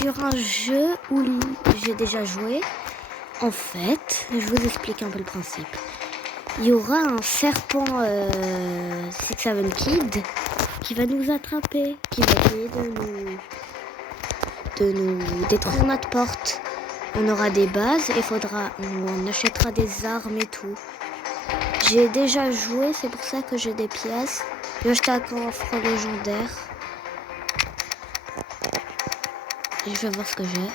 sur un jeu où j'ai déjà joué. En fait, je vous explique un peu le principe. Il y aura un serpent Six Seven Kid qui va nous attraper, qui va essayer de nous détruire notre porte. On aura des bases et on achètera des armes et tout. J'ai déjà joué, c'est pour ça que j'ai des pièces. J'ai acheté un coffre légendaire. Et je vais voir ce que j'ai.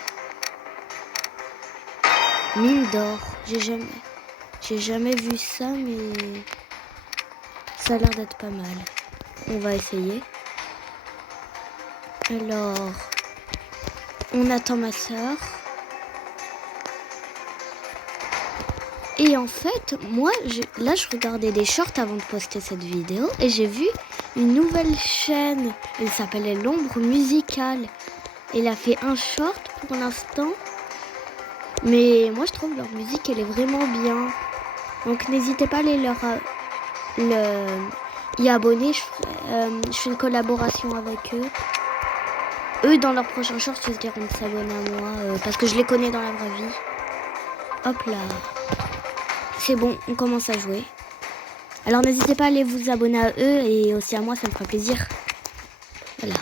Mine d'or. J'ai jamais vu ça, mais ça a l'air d'être pas mal. On va essayer. Alors, on attend ma soeur. Et en fait, moi, là, je regardais des shorts avant de poster cette vidéo et j'ai vu une nouvelle chaîne. Elle s'appelait L'Ombre Musicale. Elle a fait un short pour l'instant. Mais moi, je trouve leur musique, elle est vraiment bien. Donc, n'hésitez pas à aller y abonner. Je fais une collaboration avec eux. Eux, dans leur prochain short, ils se diront de s'abonner à moi parce que je les connais dans la vraie vie. Hop là. C'est bon, on commence à jouer. Alors n'hésitez pas à aller vous abonner à eux et aussi à moi, ça me fera plaisir. Voilà.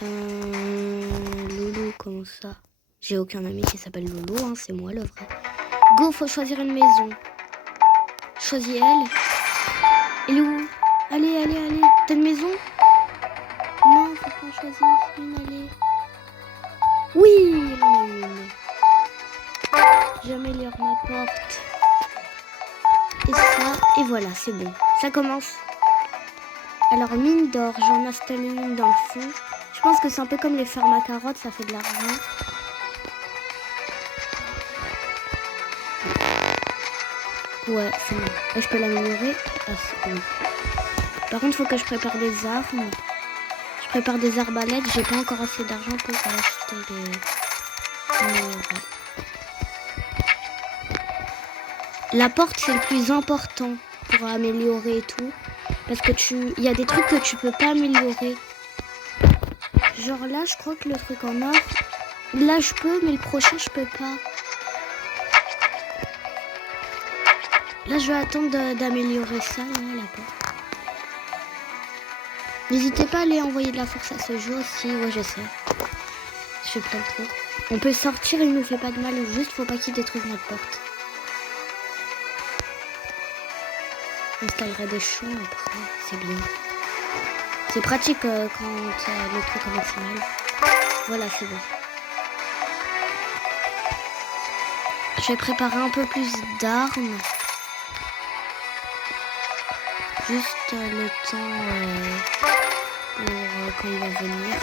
Loulou, comment ça? J'ai aucun ami qui s'appelle Loulou, hein, c'est moi le vrai. Go, faut choisir une maison. Choisis elle. Elle est où? Allez. T'as une maison? Non, faut pas en choisir une, allez. Oui, il en a une. J'améliore ma porte. Et ça, et voilà, c'est bon. Ça commence. Alors, mine d'or, j'en installe une dans le fond. Je pense que c'est un peu comme les fermes à carottes, ça fait de l'argent. Ouais, c'est bon. Et je peux l'améliorer. Ah, c'est bon. Par contre, il faut que je prépare des armes. Je prépare des arbalètes. J'ai pas encore assez d'argent pour acheter des... La porte, c'est le plus important pour améliorer et tout. Parce que il y a des trucs que tu peux pas améliorer. Genre là, je crois que le truc en or, là je peux, mais le prochain je peux pas. Là, je vais attendre d'améliorer ça, là, la porte. N'hésitez pas à aller envoyer de la force à ce jeu aussi. Ouais, je sais. Je fais plein de trucs. On peut sortir, il nous fait pas de mal. Juste, faut pas qu'il détruise notre porte. Installerai des champs après, c'est bien. C'est pratique quand le truc en maximal. Voilà, c'est bon. Je vais préparer un peu plus d'armes. Juste le temps pour quand il va venir.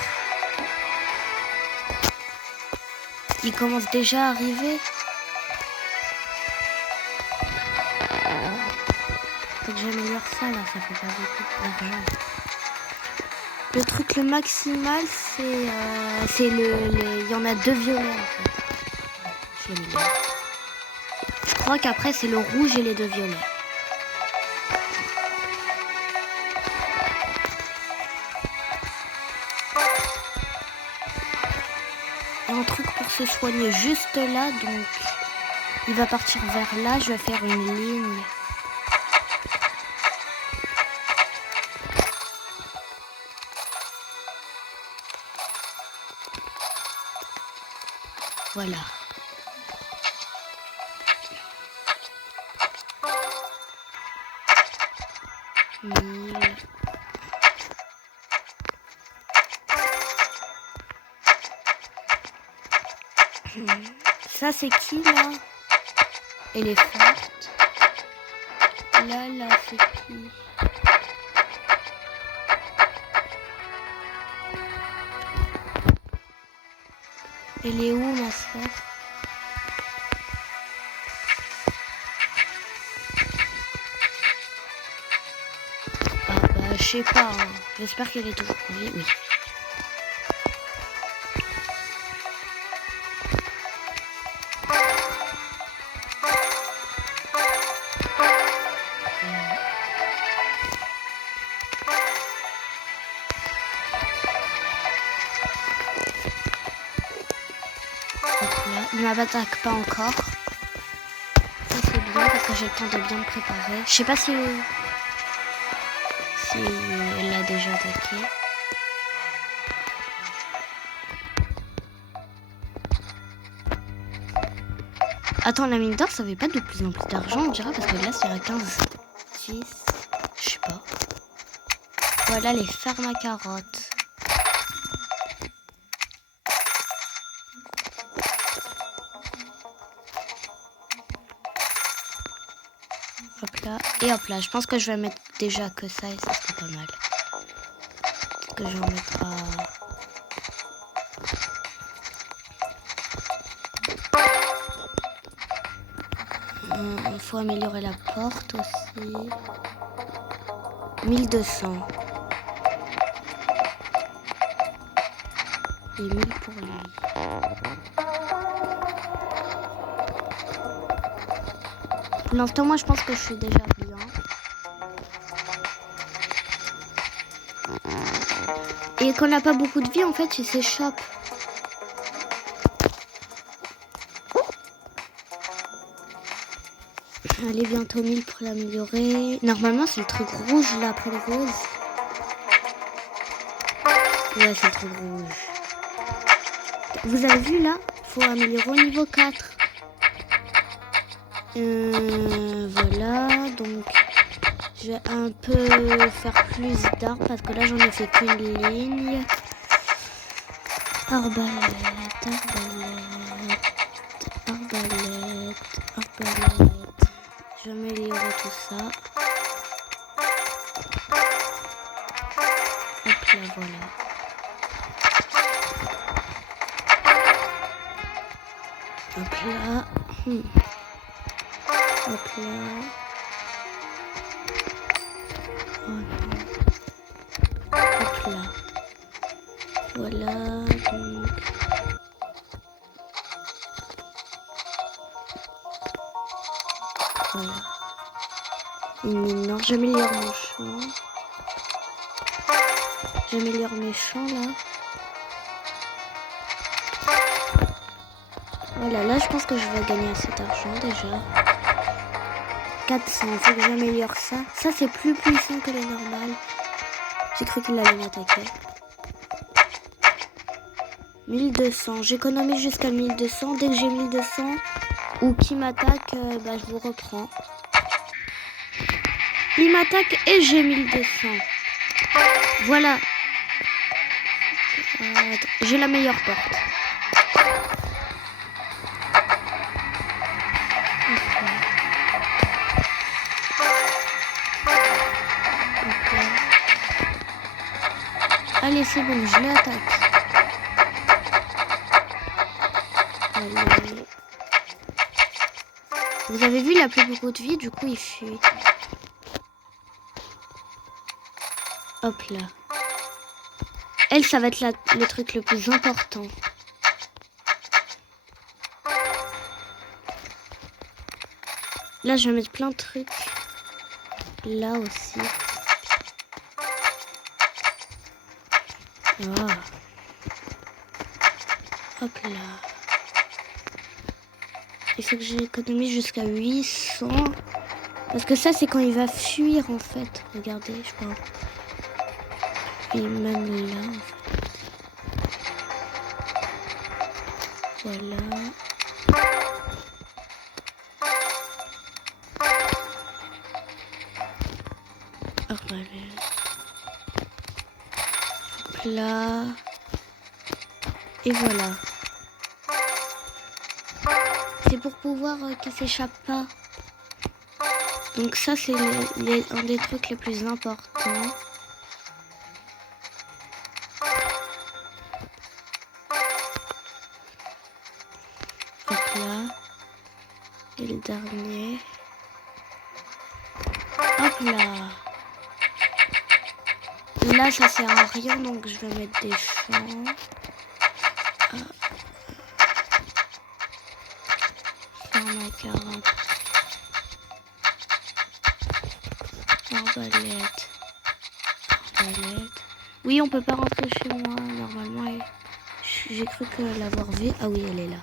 Il commence déjà à arriver. Faut que j'améliore ça là, ça fait pas beaucoup d'argent. Le truc le maximal, c'est il y en a 2 violets en fait. Je l'améliore. Je crois qu'après c'est le rouge et les 2 violets. Et un truc pour se soigner juste là, donc il va partir vers là, je vais faire une ligne. Voilà. Ça c'est qui là? Elle est forte. Là c'est qui? Elle est où ma soeur? Ah bah je sais pas, hein. J'espère qu'elle est toujours en vie, oui. Il ne m'attaque pas encore. Ça c'est bien parce que j'ai le temps de bien me préparer. Je sais pas si elle l'a déjà attaqué. Attends, la mine d'or, ça fait pas de plus en plus d'argent, on dirait, parce que là, c'est à 15, 10, je sais pas. Voilà les fermes à carottes. Hop là, et hop là, je pense que je vais mettre déjà que ça, et ça serait pas mal. Peut-être que je vais en mettre à... Il faut améliorer la porte aussi. 1200. Et 1000 pour lui. Pour l'instant, moi, je pense que je suis déjà bien. Et quand on n'a pas beaucoup de vie, en fait, il s'échappe. Allez, bientôt 1000 pour l'améliorer. Normalement, c'est le truc rouge, là, après le rose. Ouais, c'est le truc rouge. Vous avez vu, là, faut améliorer au niveau 4. Voilà, donc je vais un peu faire plus d'arbres parce que là j'en ai fait qu'une ligne. Arbalète, arbalète, arbalète, arbalète. Je vais améliorer tout ça. Hop là, voilà. Hop là. Hop là. Hop là. Voilà, donc. Voilà. Et maintenant, j'améliore mon champ. J'améliore mes champs là. Voilà, là je pense que je vais gagner assez d'argent déjà. 400, faut que j'améliore ça. Ça c'est plus puissant que les normales. J'ai cru qu'il allait m'attaquer. 1200, j'économise jusqu'à 1200. Dès que j'ai 1200 ou qui m'attaque, je vous reprends. Il m'attaque et j'ai 1200. Voilà. J'ai la meilleure porte. Allez, c'est bon, je l'attaque. Allez. Vous avez vu, il a plus beaucoup de vie, du coup il fuit. Hop là. Elle, ça va être le truc le plus important. Là, je vais mettre plein de trucs. Là aussi. Oh. Hop là. Il faut que j'économise jusqu'à 800. Parce que ça, c'est quand il va fuir, en fait. Regardez, je crois. Et même là, en fait. Voilà. Hop là. Et voilà. C'est pour pouvoir qu'il s'échappe pas. Donc ça, c'est un des trucs les plus importants. Hop là. Et le dernier. Hop là. Là, ça sert à rien, donc je vais mettre des champs. Ferme à 40. Arbalète. Arbalète. Oui, on peut pas rentrer chez moi, normalement. J'ai cru que l'avoir vue. Ah oui, elle est là.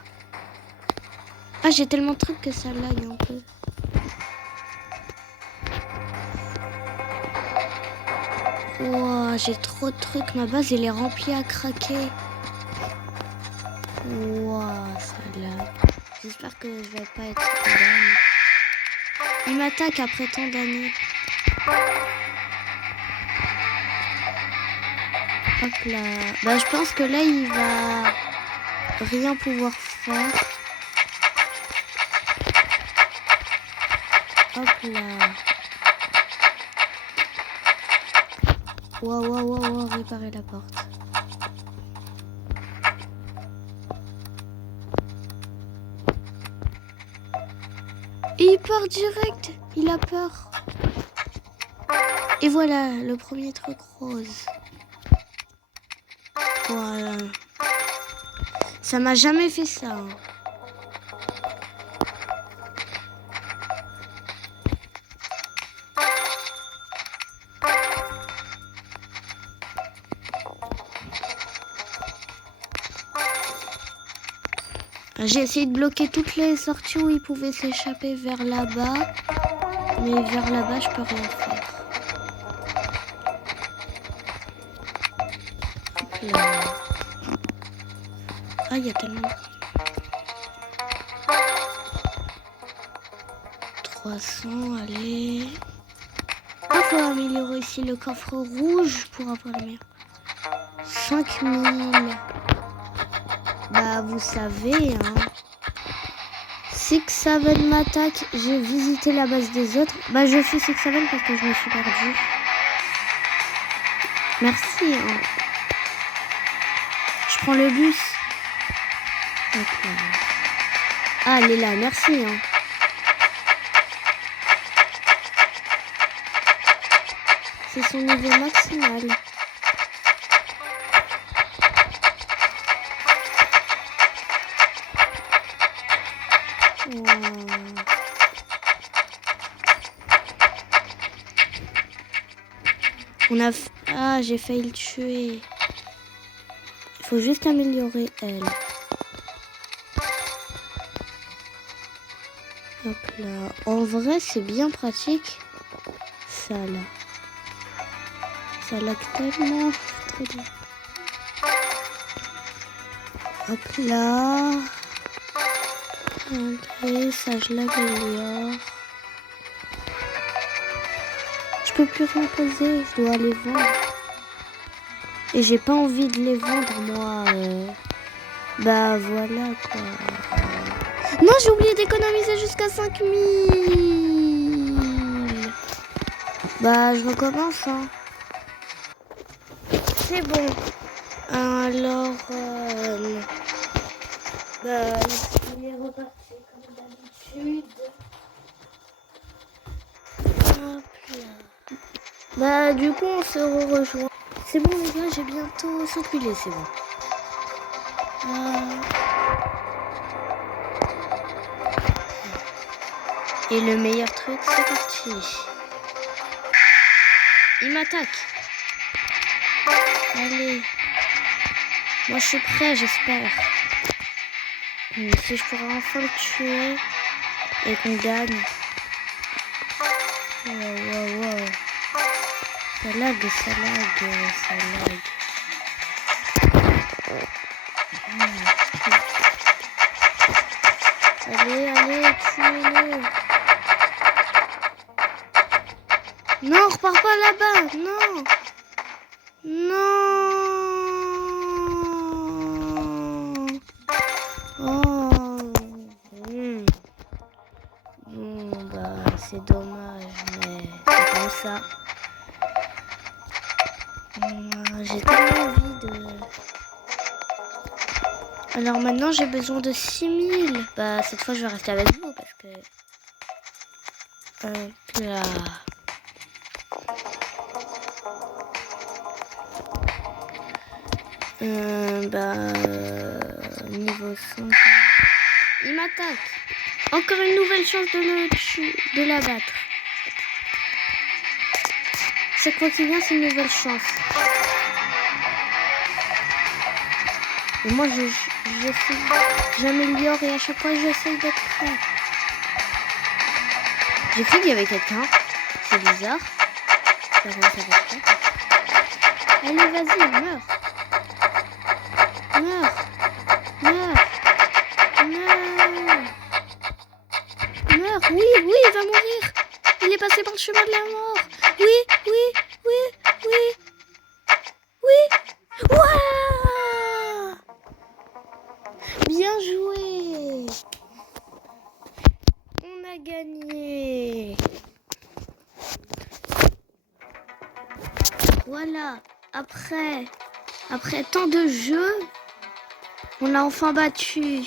Ah, j'ai tellement de trucs que ça lag un peu. Wow, j'ai trop de trucs. Ma base, elle est remplie à craquer. Wow, ça lag. J'espère que je vais pas être condamné. Il m'attaque après tant d'années. Hop là. Bah, je pense que là, il va rien pouvoir faire. Hop là. Wow, réparer la porte. Et il part direct. Il a peur. Et voilà, le premier truc rose. Voilà. Ça m'a jamais fait ça. Hein. J'ai essayé de bloquer toutes les sorties où il pouvait s'échapper vers là-bas. Mais vers là-bas, je peux rien faire. Hop là. Ah, il y a tellement... 300, allez. Ah, faut améliorer ici le coffre rouge pour avoir le meilleur. 5000. Bah, vous savez, hein. 6-7 m'attaque. J'ai visité la base des autres. Bah, je fais 6-7 parce que je me suis perdue. Merci, hein. Je prends le bus. Okay. Ah, elle est là, merci, hein. C'est son niveau maximal. On a... Ah, j'ai failli le tuer. Il faut juste améliorer elle. Hop là. En vrai, c'est bien pratique. Ça là. Ça lag tellement. Trop bien. Hop là. Allez, ça je l'améliore. Je peux plus rien poser, je dois les vendre. Et j'ai pas envie de les vendre, moi. Bah voilà quoi. Non, j'ai oublié d'économiser jusqu'à 5000. Bah, je recommence, hein. C'est bon. Alors, bah, il est reparti comme d'habitude. Hop là. Bah, du coup, on se rejoint. C'est bon, les gars, j'ai bientôt circulé, c'est bon. Et le meilleur truc, c'est parti. Il m'attaque. Allez. Moi, je suis prêt, j'espère. Si je pourrais enfin le tuer et qu'on gagne. Wow. Ça lag. Allez, tuez-le. Non, repars pas là-bas. Non. Oh. Bon, bah, c'est dommage, mais c'est comme ça. J'ai tellement envie de... Alors maintenant, j'ai besoin de 6000. Bah, cette fois, je vais rester avec vous parce que... Hop là. Niveau 5. Il m'attaque. Encore une nouvelle chance de l'abattre. Chaque fois qu'il vient, c'est une nouvelle chance. Et moi, j'améliore et à chaque fois, j'essaye d'être prêt. J'ai cru qu'il y avait quelqu'un. C'est bizarre. Allez, vas-y, meurs. Meurs. Meurs. Meurs. Meurs. Oui, oui, il va mourir. Il est passé par le chemin de la mort. Oui, oui, oui, oui. Oui. Waouh! Bien joué. On a gagné. Voilà. Après tant de jeux, on a enfin battu.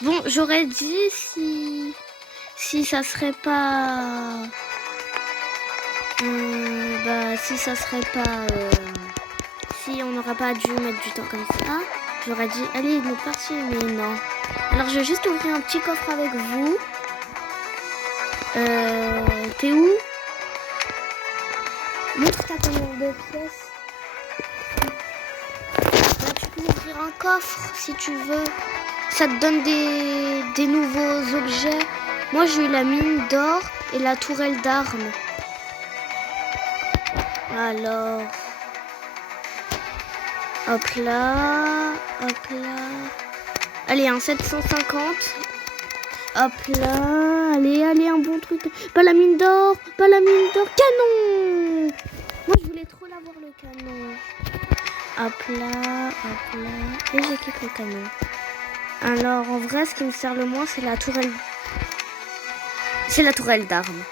Bon, j'aurais dit si ça serait pas... si ça serait pas... si on n'aurait pas dû mettre du temps comme ça, j'aurais dit, allez, une autre partie, mais non. Alors, je vais juste ouvrir un petit coffre avec vous. T'es où? Montre ta commande de pièces. Là, tu peux ouvrir un coffre si tu veux. Ça te donne des nouveaux objets. Moi, j'ai eu la mine d'or et la tourelle d'armes. Alors, hop là, hop là. Allez, un 750. Hop là, allez, un bon truc. Pas la mine d'or, canon. Moi, je voulais trop l'avoir, le canon. Hop là, et j'équipe le canon. Alors, en vrai, ce qui me sert le moins, c'est la tourelle. C'est la tourelle d'armes.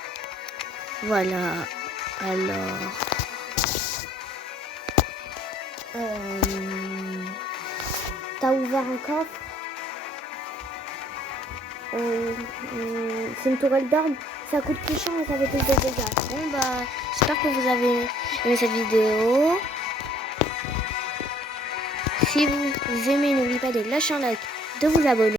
Voilà. Alors... T'as ouvert un coffre. C'est une tourelle d'armes. Ça coûte plus cher et ça fait plus de dégâts. Bon bah, j'espère que vous avez aimé cette vidéo. Si vous aimez, n'oubliez pas de lâcher un like, de vous abonner.